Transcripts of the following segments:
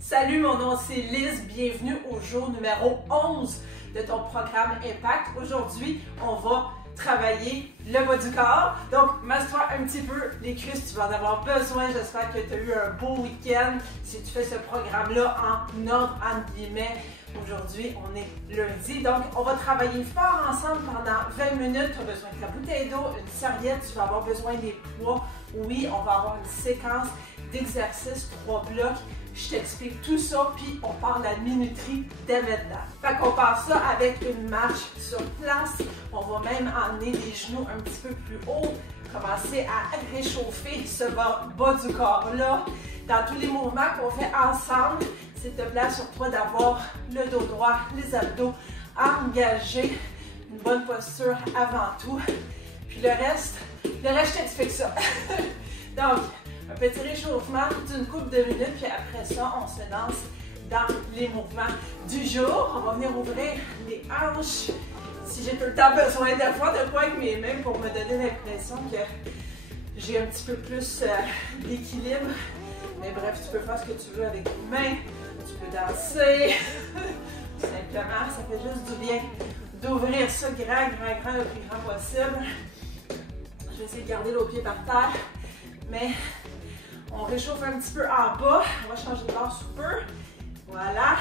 Salut, mon nom c'est Liz, bienvenue au jour numéro 11 de ton programme Impact. Aujourd'hui, on va travailler le bas du corps. Donc, masse-toi un petit peu les cuisses, tu vas en avoir besoin. J'espère que tu as eu un beau week-end si tu fais ce programme-là en ordre, entre guillemets. Aujourd'hui, on est lundi, donc on va travailler fort ensemble pendant 20 minutes. Tu as besoin de ta bouteille d'eau, une serviette, tu vas avoir besoin des poids. Oui, on va avoir une séquence d'exercices, 3 blocs. Je t'explique tout ça, puis on parle de la minuterie dès maintenant. Fait qu'on part ça avec une marche sur place. On va même emmener les genoux un petit peu plus haut. Commencer à réchauffer ce bas du corps-là. Dans tous les mouvements qu'on fait ensemble, s'il te plaît, assure-toi d'avoir le dos droit, les abdos engagés, une bonne posture avant tout. Puis le reste, je t'explique ça. Donc, un petit réchauffement d'une couple de minutes, puis après ça, on se lance dans les mouvements du jour. On va venir ouvrir les hanches. Si j'ai tout le temps besoin de faire de quoi avec mes mains pour me donner l'impression que j'ai un petit peu plus d'équilibre. Mais bref, tu peux faire ce que tu veux avec les mains. Tu peux danser. Simplement, ça fait juste du bien d'ouvrir ça grand, le plus grand possible. Je vais essayer de garder l'autre pied par terre. Mais on réchauffe un petit peu en bas. On va changer de bord sous peu. Voilà.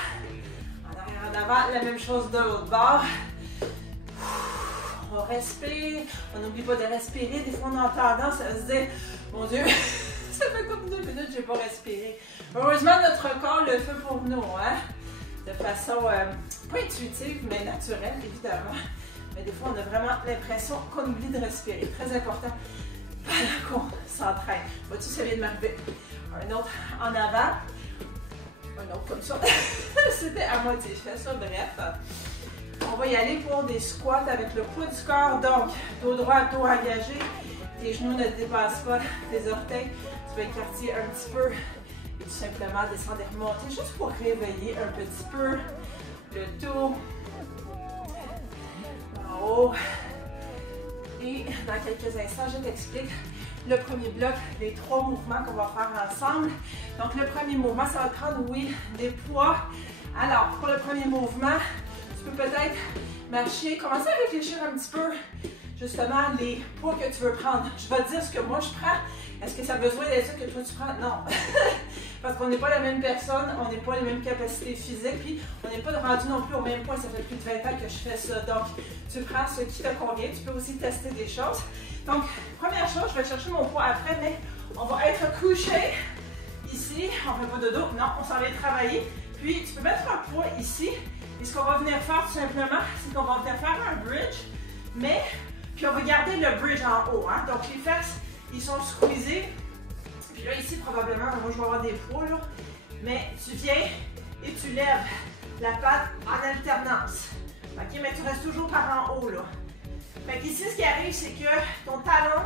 En arrière, en avant, la même chose de l'autre bord. On respire. On n'oublie pas de respirer. Des fois, on a tendance à se dire, mon Dieu, ça fait comme 2 minutes que je n'ai pas respiré. Heureusement, notre corps le fait pour nous, hein? De façon pas intuitive, mais naturelle, évidemment. Mais des fois, on a vraiment l'impression qu'on oublie de respirer. Très important qu'on s'entraîne. Vois-tu, ça vient de m'arriver. Un autre en avant. Un autre comme ça. C'était à moitié fait, ça, bref. On va y aller pour des squats avec le poids du corps. Donc, dos droit, dos engagé. Tes genoux ne dépassent pas tes orteils. Tu vas écarter un petit peu et tout simplement descendre et remonter juste pour réveiller un petit peu le dos. En haut. Et dans quelques instants, je t'explique le premier bloc, les 3 mouvements qu'on va faire ensemble. Donc, le premier mouvement, ça va prendre, oui, des poids. Alors, pour le premier mouvement, tu peux peut-être marcher, commencer à réfléchir un petit peu, justement, les poids que tu veux prendre. Je vais te dire ce que moi je prends. Est-ce que ça a besoin d'être ça que toi tu prends? Non. Parce qu'on n'est pas la même personne, on n'est pas les mêmes capacités physiques, puis on n'est pas rendu non plus au même point. Ça fait plus de 20 ans que je fais ça. Donc, tu prends ce qui te convient. Tu peux aussi tester des choses. Donc, première chose, je vais chercher mon poids après, mais on va être couché ici. On ne fait pas de dos. Non, on s'en va travailler. Puis, tu peux mettre un poids ici. Et ce qu'on va venir faire tout simplement, c'est qu'on va venir faire un bridge, mais, puis on va garder le bridge en haut. Hein? Donc, les fesses, ils sont squeezés. Puis là, ici, probablement, moi, je vais avoir des poids, là. Mais tu viens et tu lèves la patte en alternance. OK? Mais tu restes toujours par en haut, là. Fait qu'ici, ce qui arrive, c'est que ton talon,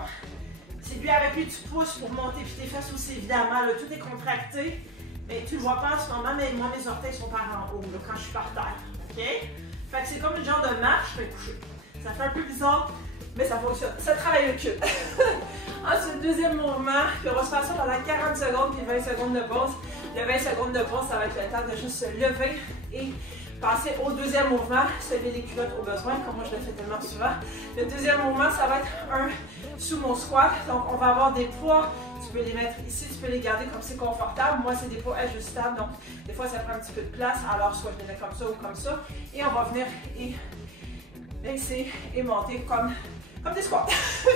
c'est lui avec lui, tu pousses pour monter. Puis tes fesses aussi, évidemment, là, tout est contracté. Mais tu le vois pas en ce moment, mais moi, mes orteils sont par en haut, là, quand je suis par terre. OK? Fait que c'est comme une genre de marche, mais couché. Ça fait un peu bizarre, mais ça fonctionne. Ça travaille le cul. Ensuite, deuxième mouvement, puis on va se faire ça pendant 40 secondes puis 20 secondes de pause. Le 20 secondes de pause, ça va être le temps de juste se lever et passer au deuxième mouvement, se lever les culottes au besoin, comme moi je le fais tellement souvent. Le deuxième mouvement, ça va être un sous mon squat. Donc, on va avoir des poids. Tu peux les mettre ici, tu peux les garder comme c'est confortable. Moi, c'est des poids ajustables, donc des fois, ça prend un petit peu de place. Alors, soit je les mets comme ça ou comme ça. Et on va venir et baisser et monter comme des squats.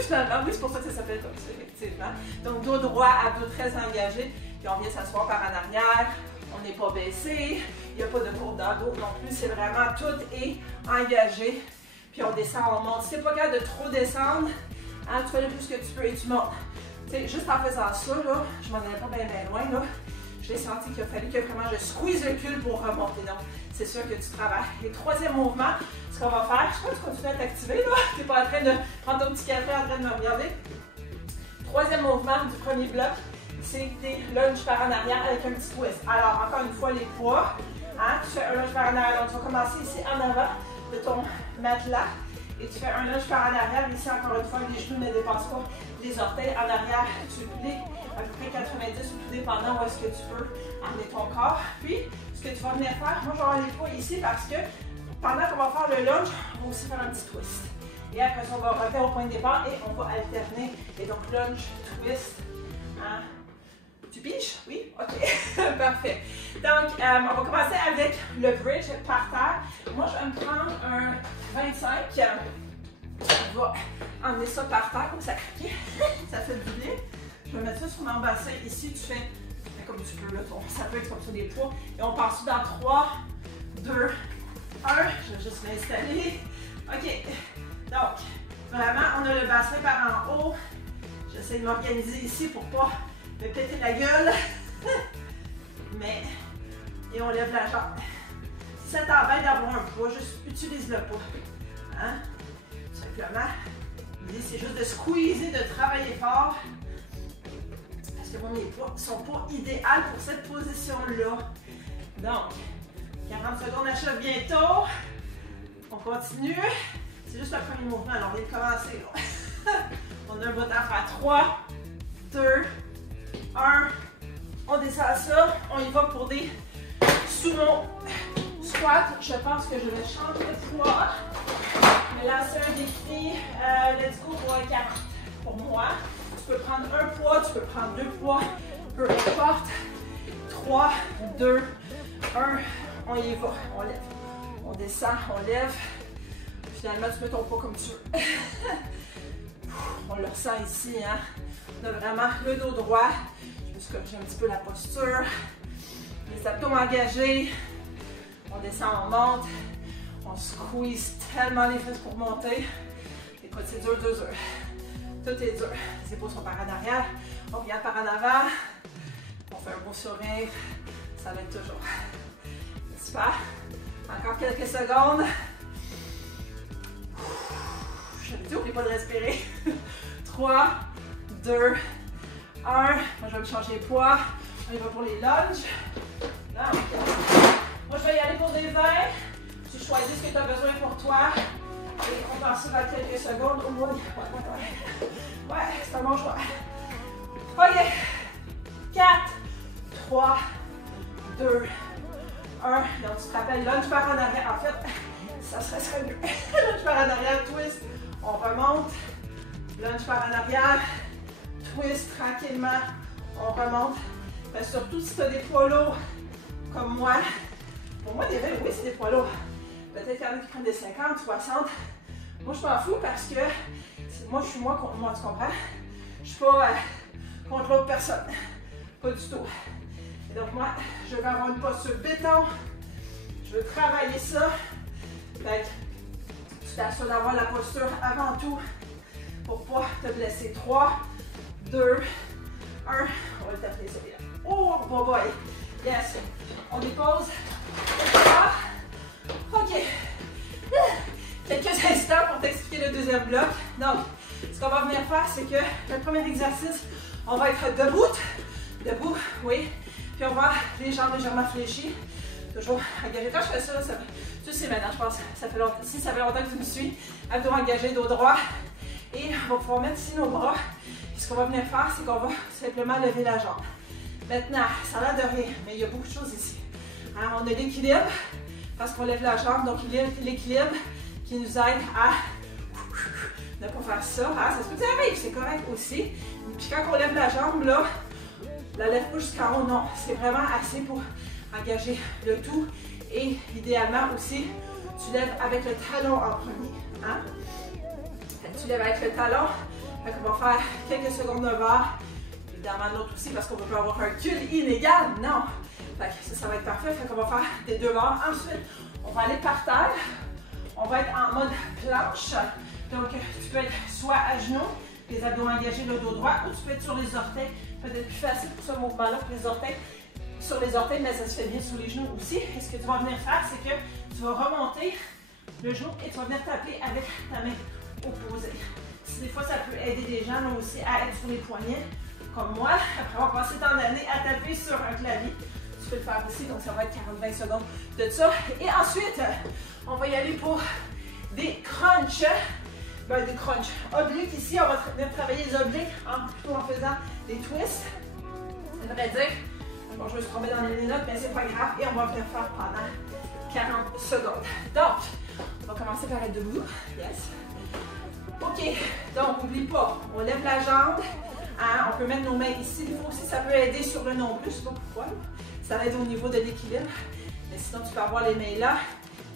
Finalement, oui, c'est pour ça que ça s'appelle comme ça, effectivement. Donc, dos droit, abdos très engagés. Puis on vient s'asseoir par en arrière. On n'est pas baissé. Il n'y a pas de courbe dans le dos non plus. C'est vraiment tout est engagé. Puis on descend, on monte. Si c'est pas capable de trop descendre, hein, tu fais le plus que tu peux et tu montes. Tu sais, juste en faisant ça, là, je m'en allais pas bien loin, là. J'ai senti qu'il a fallu que vraiment je squeeze le cul pour remonter. Donc, c'est sûr que tu travailles. Et troisième mouvement, ce qu'on va faire, je crois que tu continues à t'activer, là. Tu n'es pas en train de prendre ton petit café en train de me regarder. Troisième mouvement du premier bloc, c'est des lunges par en arrière avec un petit twist. Alors, encore une fois, les poids. Hein, tu fais un lunge par en arrière. Donc, tu vas commencer ici en avant de ton matelas. Et tu fais un lunge par en arrière. Ici, encore une fois, les genoux ne dépassent pas les orteils. En arrière, tu plies à peu près 90 ou tout dépendant où est-ce que tu peux amener ton corps. Puis, ce que tu vas venir faire, moi je vais avoir les poids ici parce que pendant qu'on va faire le lunge, on va aussi faire un petit twist. Et après ça, on va revenir au point de départ et on va alterner. Et donc, lunge, twist. Hein? Tu piges? Oui? OK. Parfait. Donc, on va commencer avec le bridge par terre. Moi, je vais me prendre un 25. On va emmener ça par terre comme ça craque. Ça fait du bien. Je vais mettre ça sur mon bassin. Ici, tu fais comme tu peux. Là, ça peut être comme ça des poids. Et on part dans 3, 2, 1. Je vais juste m'installer. OK. Donc, vraiment, on a le bassin par en haut. J'essaie de m'organiser ici pour pas me péter la gueule. Mais, et on lève la jambe. Si ça t'embête d'avoir un poids, juste utilise le poids. Hein? Tout simplement. L'idée, c'est juste de squeezer, de travailler fort. Parce que mes poids ne sont pas idéaux pour cette position-là. Donc, 40 secondes achève bientôt. On continue. C'est juste le premier mouvement, alors on vient de commencer. On a un bout à faire. 3, 2, 1. On descend à ça. On y va pour des sumo squats. Je pense que je vais changer de poids. Je vais lancer un défi. Let's go pour un 40. Pour moi, tu peux prendre un poids, tu peux prendre 2 poids. Peu importe. 3, 2, 1. On y va. On lève. On descend, on lève. Finalement, tu mets ton poids comme tu veux. On le ressent ici, hein? On a vraiment le dos droit. Je me suis corrigé un petit peu la posture. Les abdos engagés. On descend, on monte. On squeeze tellement les fesses pour monter. Écoute, c'est dur, dur, dur. Tout est dur. Les épaules sont par en arrière. On regarde par en avant. On fait un beau sourire. Ça va être toujours. Super. Encore quelques secondes. Je dit, n'oublie pas de respirer. 3, 2, 1. Moi, je vais me changer de poids. On y va pour les lunges. Donc, moi, je vais y aller pour des 20. Tu choisis ce que tu as besoin pour toi. Et on passe dans quelques secondes. Oh, ouais, c'est un bon choix. OK. 4, 3, 2, 1. Donc, tu te rappelles, lunge par en arrière. En fait, ça serait mieux. Lunge par en arrière, twist. On remonte. Lunge par en arrière. Twist tranquillement. On remonte. Mais surtout si tu as des poids lourds comme moi. Pour moi, des 20, oui, c'est des poids lourds. Peut-être qu'il y en a qui prennent des 50, 60. Moi, je m'en fous parce que moi, je suis moi contre moi, tu comprends? Je suis pas contre l'autre personne. Pas du tout. Et donc, moi, je veux avoir une posture béton. Je veux travailler ça. Fait que tu t'assures d'avoir la posture avant tout pour ne pas te blesser. 3, 2, 1. On va le taper ça bien. Oh, bon boy. Yes. On dépose. OK. Quelques instants pour t'expliquer le deuxième bloc. Donc, ce qu'on va venir faire, c'est que le premier exercice, on va être debout. Debout, oui. Puis on va les jambes légèrement fléchies. Toujours engagé. Quand je fais ça, tu sais maintenant, je pense, ça fait longtemps. Si ça fait longtemps que tu me suis, abdos engagés, dos droit. Et on va pouvoir mettre ici nos bras. Puis ce qu'on va venir faire, c'est qu'on va simplement lever la jambe. Maintenant, ça a l'air de rien, mais il y a beaucoup de choses ici. Alors, on a l'équilibre, parce qu'on lève la jambe, donc il y a l'équilibre qui nous aide à ne pas faire ça. Hein? Ça se peut que ça arrive, c'est correct aussi. Puis quand on lève la jambe, là, la lève pas jusqu'en haut, non. C'est vraiment assez pour engager le tout. Et idéalement aussi, tu lèves avec le talon en premier. Hein? Tu lèves avec le talon. Fait qu'on va faire quelques secondes de barre. Évidemment, l'autre aussi, parce qu'on ne peut pas avoir un cul inégal. Non. Fait que ça va être parfait. Fait qu'on va faire des deux barres. Ensuite, on va aller par terre. On va être en mode planche. Donc, tu peux être soit à genoux, les abdos engagés, le dos droit, ou tu peux être sur les orteils. Peut-être plus facile pour ce mouvement-là que les orteils. Sur les orteils, mais ça se fait bien sous les genoux aussi. Et ce que tu vas venir faire, c'est que tu vas remonter le genou et tu vas venir taper avec ta main opposée. Si des fois, ça peut aider des gens là aussi à être sur les poignets, comme moi, après avoir passé tant d'années à taper sur un clavier. Tu peux le faire aussi, donc ça va être 40-20 secondes de ça. Et ensuite, on va y aller pour des crunchs. Des crunchs obliques ici. On va venir travailler les obliques en faisant des twists. J'aimerais dire, bon, je me suis trompée dans les notes, mais c'est pas grave, et on va venir faire pendant 40 secondes. Donc, on va commencer par être debout. Yes. OK, donc n'oublie pas, on lève la jambe. Hein, on peut mettre nos mains ici. Des fois aussi, ça peut aider sur le nombril. Je ne sais pas pourquoi. Ça aide au niveau de l'équilibre. Mais sinon, tu peux avoir les mains là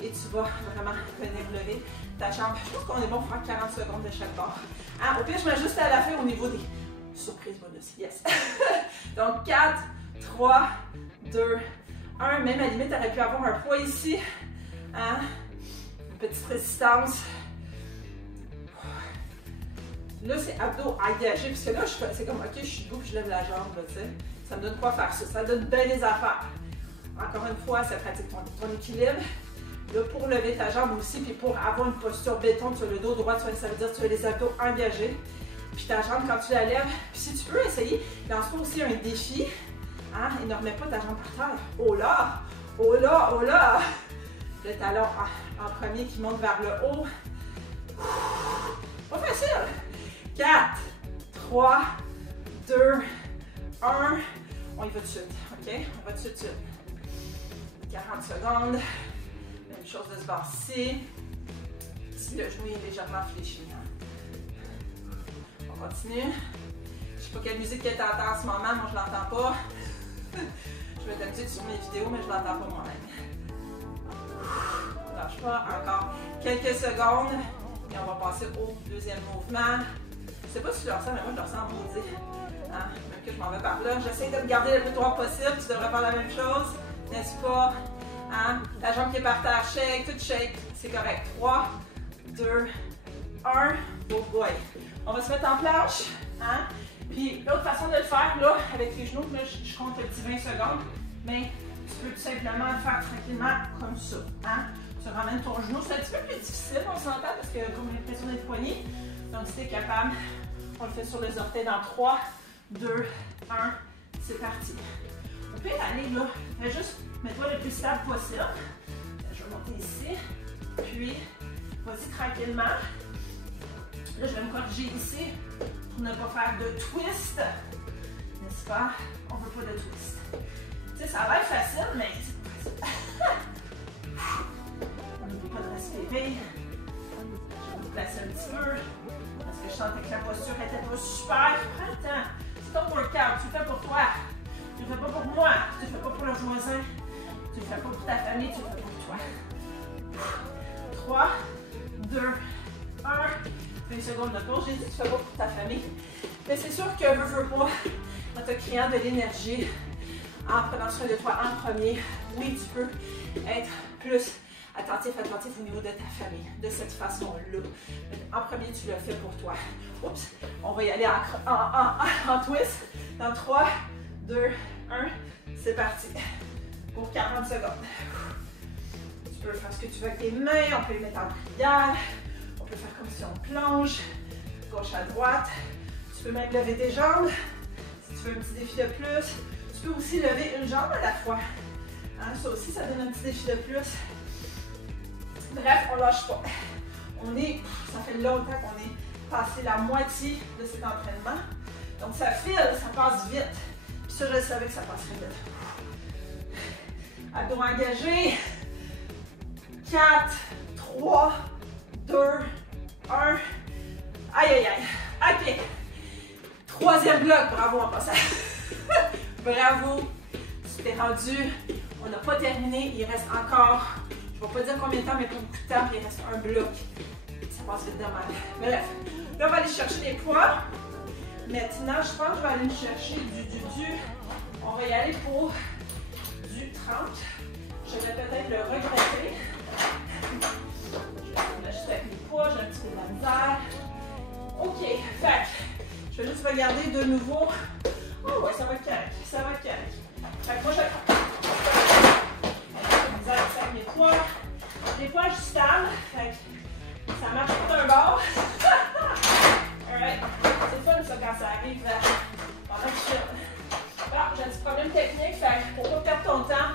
et tu vas vraiment venir lever ta jambe. Je pense qu'on est bon pour faire 40 secondes de chaque bord. Hein, au pire, je m'ajuste à la fin au niveau des surprises bonus. Yes. Donc, 4, 3, 2, 1. Même à la limite, tu aurais pu avoir un poids ici. Hein, une petite résistance. Là, c'est abdos engagés, parce que là, c'est comme, OK, je suis debout, je lève la jambe, là, tu sais. Ça me donne quoi faire ça? Ça donne bien des affaires. Encore une fois, ça pratique ton équilibre. Là, pour lever ta jambe aussi, puis pour avoir une posture béton sur le dos droit, ça veut dire que tu as les abdos engagés. Puis ta jambe, quand tu la lèves, puis si tu peux essayer, lance-toi aussi un défi, hein, et ne remets pas ta jambe par terre. Oh là! Oh là! Oh là! Le talon en premier qui monte vers le haut. Pas facile! 4, 3, 2, 1. On y va tout de suite, OK? On va tout de suite. 40 secondes. Même chose de ce bord-ci. Si le genou est légèrement fléchi. Hein? On continue. Je ne sais pas quelle musique tu entends en ce moment. Moi, je ne l'entends pas. Je vais être habituée sur mes vidéos, mais je ne l'entends pas moi-même. Lâche pas. Encore quelques secondes. Et on va passer au deuxième mouvement. Je ne sais pas si tu le ressens, mais moi je le ressens en maudit. Hein? Même que je m'en vais par là. J'essaie de me garder le plus droit possible. Tu devrais faire la même chose, n'est-ce pas? Hein? La jambe qui est par terre, shake, tout shake. C'est correct. 3, 2, 1. Oh boy. On va se mettre en planche. Hein? Puis l'autre façon de le faire, là, avec les genoux, là, je compte le petit 20 secondes. Mais tu peux tout simplement le faire tranquillement comme ça. Hein? Tu ramènes ton genou. C'est un petit peu plus difficile, on s'entend, parce que comme l'impression d'être poigné. Donc, si tu es capable, on le fait sur les orteils dans 3, 2, 1, c'est parti. On peut aller là, fais juste, mets-toi le plus stable possible. Je vais monter ici, puis vas-y tranquillement. Là, je vais me corriger ici pour ne pas faire de twist, n'est-ce pas? On ne veut pas de twist. Tu sais, ça a l'air facile, mais c'est pas facile. On n'oublie pas de respirer. Je vais me placer un petit peu. Parce que je sentais que la posture n'était pas super. Prends le temps. C'est ton workout. Tu le fais pour toi. Tu le fais pas pour moi. Tu le fais pas pour le voisin. Tu le fais pas pour ta famille. Tu le fais pour toi. 3, 2, 1. Une seconde de pause. J'ai dit que tu le fais pas pour ta famille. Mais c'est sûr que veux pas, en te créant de l'énergie, en prenant soin de toi en premier, oui, tu peux être plus attentif au niveau de ta famille, de cette façon-là. En premier, tu le fais pour toi. Oups, on va y aller en twist. Dans 3, 2, 1, c'est parti. Pour 40 secondes. Tu peux faire ce que tu veux avec tes mains, on peut les mettre en prière, on peut faire comme si on plonge, gauche à droite. Tu peux même lever tes jambes, si tu veux un petit défi de plus. Tu peux aussi lever une jambe à la fois. Hein, ça aussi, ça donne un petit défi de plus. Bref, on ne lâche pas. Ça fait longtemps qu'on est passé la moitié de cet entraînement. Donc ça file, ça passe vite. Puis ça, je savais que ça passerait vite. Abdos engagés. 4, 3, 2, 1. Aïe, aïe, aïe. OK. Troisième bloc. Bravo en passant. Bravo. Tu t'es rendu. On n'a pas terminé. Il reste encore, je ne vais pas dire combien de temps, mais pas beaucoup de temps. Il reste un bloc. Ça passe vite de mal. Bref. Là, on va aller chercher des poids. Maintenant, je pense que je vais aller chercher du. On va y aller pour du 30. Je vais peut-être le regretter. Je vais juste avec les poids, j'ai un petit peu de la misère. OK, fait je vais juste regarder de nouveau. Oh ouais, ça va être correct, ça va être correct. Fait que moi, j'ai un peu de misère avec mes poids. Des poids ajustables, fait que ça marche tout d'un bord. Alright, c'est fun ça quand ça arrive pendant que je filme. Ah, j'ai un petit problème technique, fait que pour pas perdre ton temps,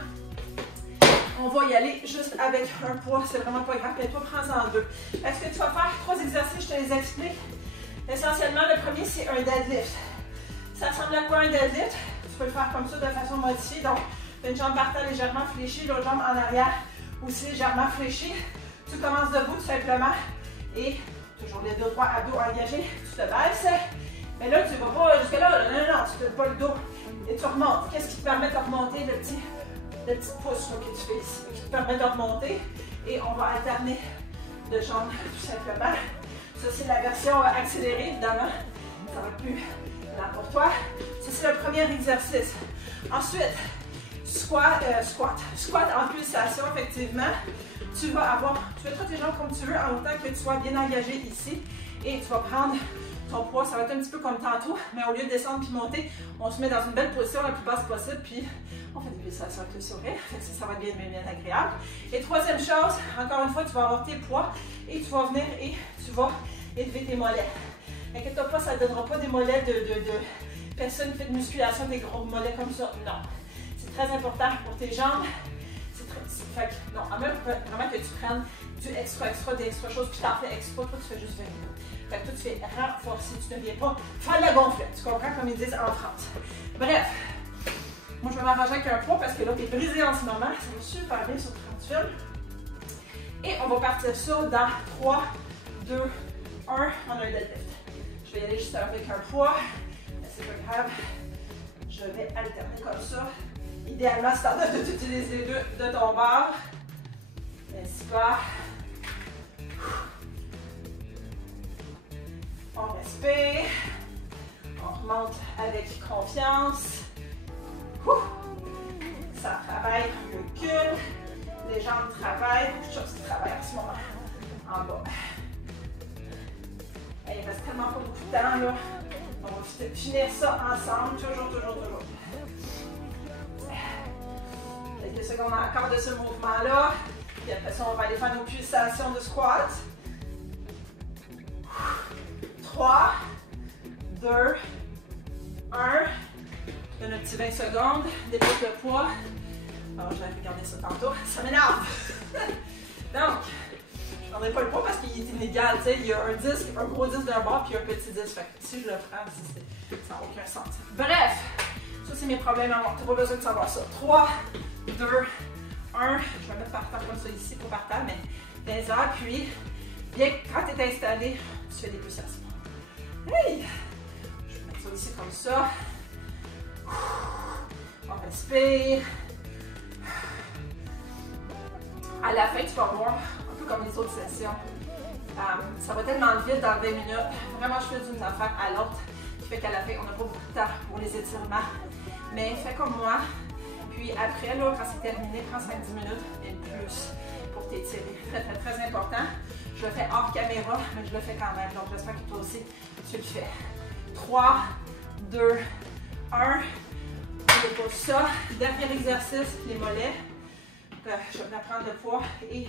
on va y aller juste avec un poids, c'est vraiment pas grave. Et toi, prends-en deux. Est-ce que tu vas faire 3 exercices, je te les explique. Essentiellement, le premier, c'est un deadlift. Ça ressemble à quoi un deadlift? Tu tu peux le faire comme ça de façon modifiée. Donc, tu as une jambe par terre légèrement fléchie, l'autre jambe en arrière aussi légèrement fléchie. Tu commences debout tout simplement et toujours les deux droits, abdos engagés, tu te baisses. Mais là, tu ne vas pas jusque-là, non, tu ne fais pas le dos et tu remontes. Qu'est-ce qui te permet de remonter le petit pouce là, que tu fais ici, qui te permet de remonter et on va alterner de jambes tout simplement. Ça, c'est la version accélérée, évidemment. Ça va être plus lent pour toi. Ça, c'est le premier exercice. Ensuite, squat en pulsation, effectivement. Tu mettras tes jambes comme tu veux en autant que tu sois bien engagé ici. Et tu vas prendre ton poids. Ça va être un petit peu comme tantôt, mais au lieu de descendre puis monter, on se met dans une belle position la plus basse possible. Puis on fait des pulsations avec le sourire. Ça va être bien agréable. Et troisième chose, encore une fois, tu vas avoir tes poids et tu vas venir et tu vas élever tes mollets. Inquiète-toi pas, ça ne donnera pas des mollets de personne qui fait de musculation, des gros mollets comme ça. Non. C'est très important pour tes jambes. Fait que, non, à même vraiment que tu prennes du extra choses, puis t'en fais extra, toi tu fais juste 20 minutes. Fait que toi tu fais renforcer, tu ne viens pas faire de la gonflette. Tu comprends comme ils disent en France. Bref, moi je vais m'arranger avec un poids parce que là t'es brisé en ce moment. Ça va super bien sur le film. Et on va partir ça dans 3, 2, 1, on a un deadlift. Je vais y aller juste avec un poids, mais c'est pas grave. Je vais alterner comme ça. Idéalement, c'est en train d'utiliser les deux de ton bord. N'est-ce pas? On respire. On remonte avec confiance. Ça travaille, on recule. Les jambes travaillent. Beaucoup de choses qui travaillent en ce moment. En bas. Et il reste tellement pas beaucoup de temps, là. On va finir ça ensemble. Toujours. Quelques secondes encore de ce mouvement-là. Puis après ça, on va aller faire nos pulsations de squat. 3, 2, 1. Donne un petit 20 secondes. Dépose le poids. Alors, je vais regarder ça tantôt. Ça m'énerve. Donc, je ne prendrai pas le poids parce qu'il est inégal. Tu sais, il y a un disque, un gros disque d'un bord puis un petit disque. Fait que si je le prends, ça n'a aucun sens. Bref, ça, c'est mes problèmes à moi. Tu n'as pas besoin de savoir ça. 3, 2, 1. Je vais mettre par terre comme ça ici, pas par terre, mais des airs. Puis, bien, quand tu es installé, tu fais des pulsations. Hey! Je vais mettre ça ici comme ça. On respire. À la fin, tu vas voir, un peu comme les autres sessions, ça va tellement vite dans 20 minutes. Vraiment, je fais d'une affaire à l'autre, qui fait qu'à la fin, on n'a pas beaucoup de temps pour les étirements. Mais fais comme moi. Puis après, là, quand c'est terminé, prends 5-10 minutes et plus pour t'étirer. Très important. Je le fais hors caméra, mais je le fais quand même. Donc, j'espère que toi aussi, tu le fais. 3, 2, 1. Je dépose ça. Dernier exercice, les mollets. Je vais prendre le poids et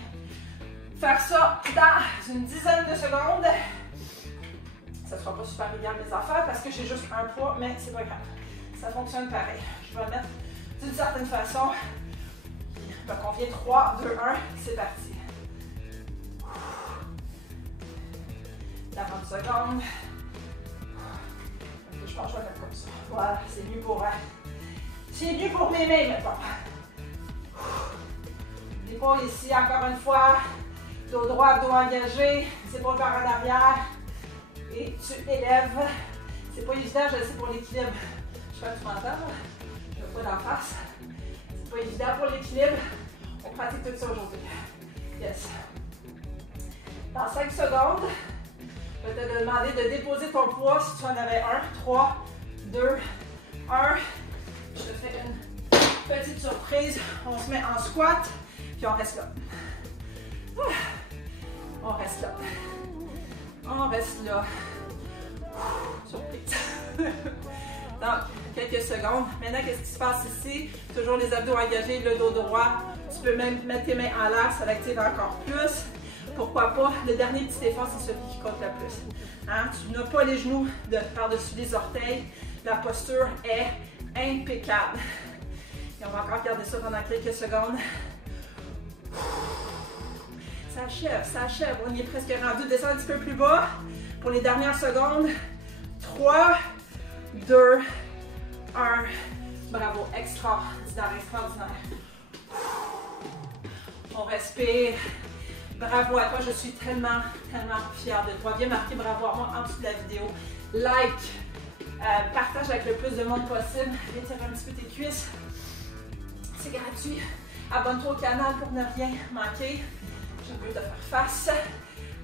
faire ça dans une dizaine de secondes. Ça ne sera pas super égal mes affaires parce que j'ai juste un poids, mais c'est pas grave. Ça fonctionne pareil. Je vais le mettre d'une certaine façon. Donc on vient 3, 2, 1, c'est parti. 40 secondes. Okay, je pense que je vais le mettre comme ça. Voilà, c'est mieux pour mes mains maintenant. L'épaule ici, encore une fois. Dos droit, dos engagé. Les épaules par en arrière. Et tu élèves. C'est pas évident, je le sais pour l'équilibre. Je sais pas si tu m'entends. Je ne pas d'en face. C'est pas évident pour l'équilibre. On pratique tout ça aujourd'hui. Yes. Dans 5 secondes, je vais te demander de déposer ton poids si tu en avais un. 3, 2, 1. Je te fais une petite surprise. On se met en squat. Puis on reste là. On reste là. On reste là. Surprise. Donc, quelques secondes. Maintenant, qu'est-ce qui se passe ici? Toujours les abdos engagés, le dos droit. Tu peux même mettre tes mains en l'air, ça l'active encore plus. Pourquoi pas? Le dernier petit effort, c'est celui qui compte le plus. Hein? Tu n'as pas les genoux par-dessus les orteils. La posture est impeccable. Et on va encore garder ça pendant quelques secondes. Ça achève. On y est presque rendu. Descends un petit peu plus bas pour les dernières secondes. 3, 2, 1. Bravo, extraordinaire, extraordinaire. On respire. Bravo à toi, je suis tellement, tellement fière de toi. Viens marquer bravo à moi en dessous de la vidéo. Like, partage avec le plus de monde possible. Viens tirer un petit peu tes cuisses. C'est gratuit. Abonne-toi au canal pour ne rien manquer. J'ai envie de faire face.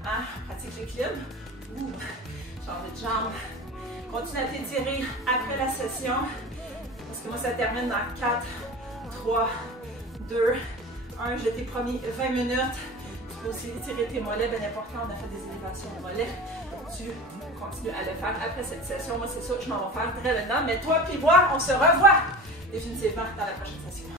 Hein? Pratique l'équilibre. Changer de jambe. Continue à t'étirer après la session. Parce que moi, ça termine dans 4, 3, 2, 1. Je t'ai promis 20 minutes. Tu peux aussi étirer tes mollets. Bien important, on a fait des élévations de mollets. Tu continues à le faire après cette session. Moi, c'est ça que je m'en vais faire très maintenant. Mais toi puis moi, on se revoit définitivement dans la prochaine session.